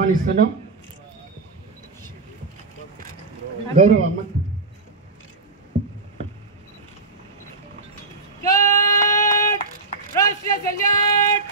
ఆహ్వానిస్తున్నాం. గౌరవ राष्ट्रीय सल्यूट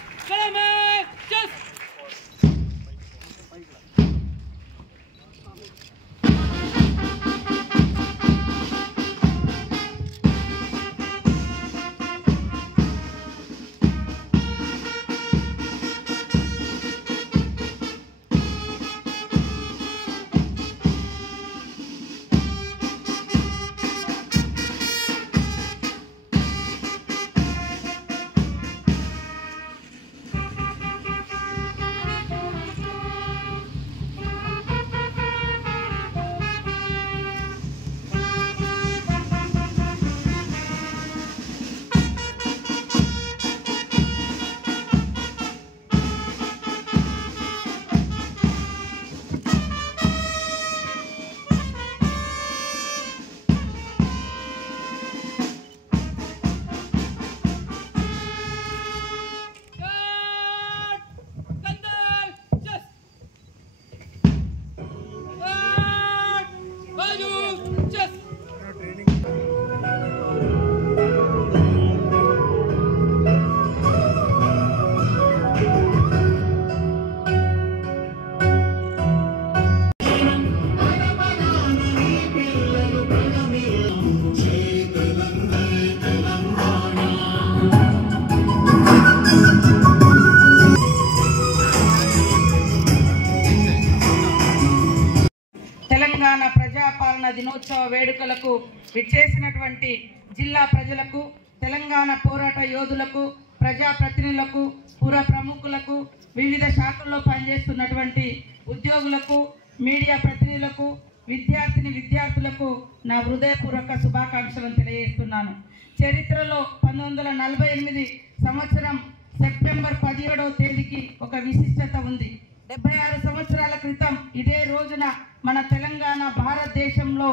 తెలంగాణ ప్రజాపాలన దినోత్సవ వేడుకలకు విచ్చేసినటువంటి జిల్లా ప్రజలకు, తెలంగాణ పోరాట యోధులకు, ప్రజాప్రతినిధులకు, పుర ప్రముఖులకు, వివిధ శాఖల్లో పనిచేస్తున్నటువంటి ఉద్యోగులకు, మీడియా ప్రతినిధులకు, విద్యార్థులకు నా హృదయపూర్వక శుభాకాంక్షలను తెలియజేస్తున్నాను. చరిత్రలో 1948 సంవత్సరం సెప్టెంబర్ 17వ తేదీకి ఒక విశిష్టత ఉంది. 76 సంవత్సరాల క్రితం ఇదే రోజున మన తెలంగాణ భారతదేశంలో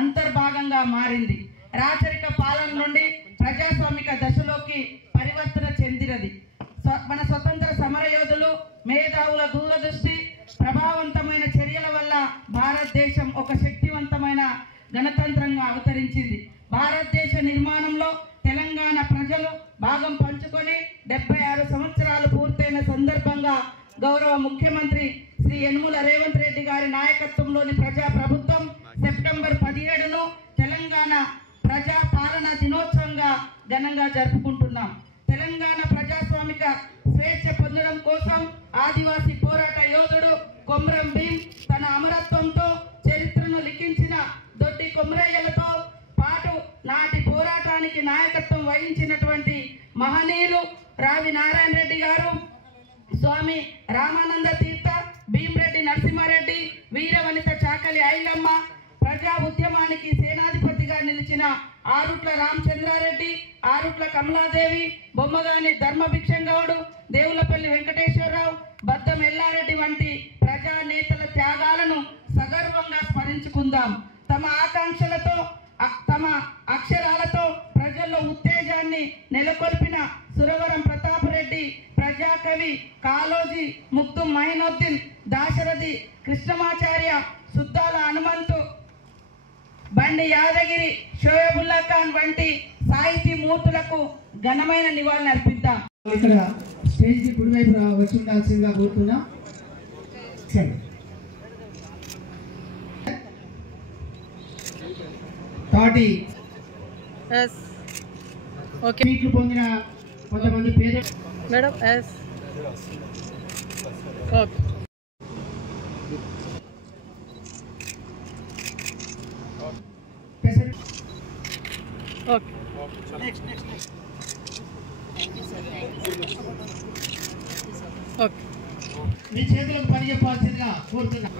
అంతర్భాగంగా మారింది. రాచరిక పాలన నుండి ప్రజాస్వామిక దశలోకి పరివర్తన చెందినది. మన స్వతంత్ర సమరయోధులు, మేధావుల దూరదృష్టి, ప్రభావవంతమైన చర్యల వల్ల భారతదేశం ఒక శక్తివంతమైన గణతంత్రంగా అవతరించింది. భారతదేశ నిర్మాణంలో తెలంగాణ ప్రజలు భాగం పంచుకొని 76 సంవత్సరాలు పూర్తయిన సందర్భంగా గౌరవ ముఖ్యమంత్రి శ్రీ యనుమల రేవంత్ రెడ్డి గారి నాయకత్వంలోని ప్రజాప్రభుత్వం సెప్టెంబర్ 17ను తెలంగాణ ప్రజా పాలన దినోత్సవంగా ఘనంగా జరుపుకుంటున్నాం. తెలంగాణ ప్రజాస్వామిక స్వేచ్ఛ పొందడం కోసం ఆదివాసీ పోరాట యోధుడు కొమ్రం భీం తన అమరత్వంతో చరిత్రను లిఖించిన దొడ్డి కొమరయ్యలతో పాటు నాటి పోరాటానికి నాయకత్వం వహించినటువంటి మహనీయులు రావి నారాయణ రెడ్డి గారు, స్వామి రామానంద తీర్థ, భీమరెడ్డి నరసింహారెడ్డి, వీరవనిత చాకలి ఐలమ్మ, ప్రజా ఉద్యమానికి సేనాధిపతిగా నిలిచిన ఆరుట్ల రామచంద్రారెడ్డి, ఆరుట్ల కమలాదేవి, బొమ్మగాని ధర్మభిక్షంగౌడు, దేవులపల్లి వెంకటేశ్వరరావు, బద్దం ఎల్లారెడ్డి వంటి ప్రజా నేతల త్యాగాలను సగర్వంగా స్మరించుకుందాం. తమ ఆకాంక్షలతో, తమ అక్షరాలతో ప్రజల్లో ఉత్తేజాన్ని నెలకొల్పిన సురవరం ప్రతాపరెడ్డి, ప్రజాకవి కాళోజీ, ముక్తు మైనుద్దీన్, దాశరథి కృష్ణమాచార్య, సుద్దాల హనుమంతు, బండి యాదగిరి, షోయబుల్లా ఖాన్ వంటి సాహితీ మూర్తులకు ఘనమైన నివాళులు అర్పిద్దాం. ఇక్కడ స్టేజ్ కి కుడివైపు వచ్చి ఉండాల్సిందిగా కోరుతున్నాం. తాటి సీట్లు పొందిన కొంతమంది పేద మేడం మీ చేతులకు పని చెప్పాల్సిందిగా కోరుతున్నా.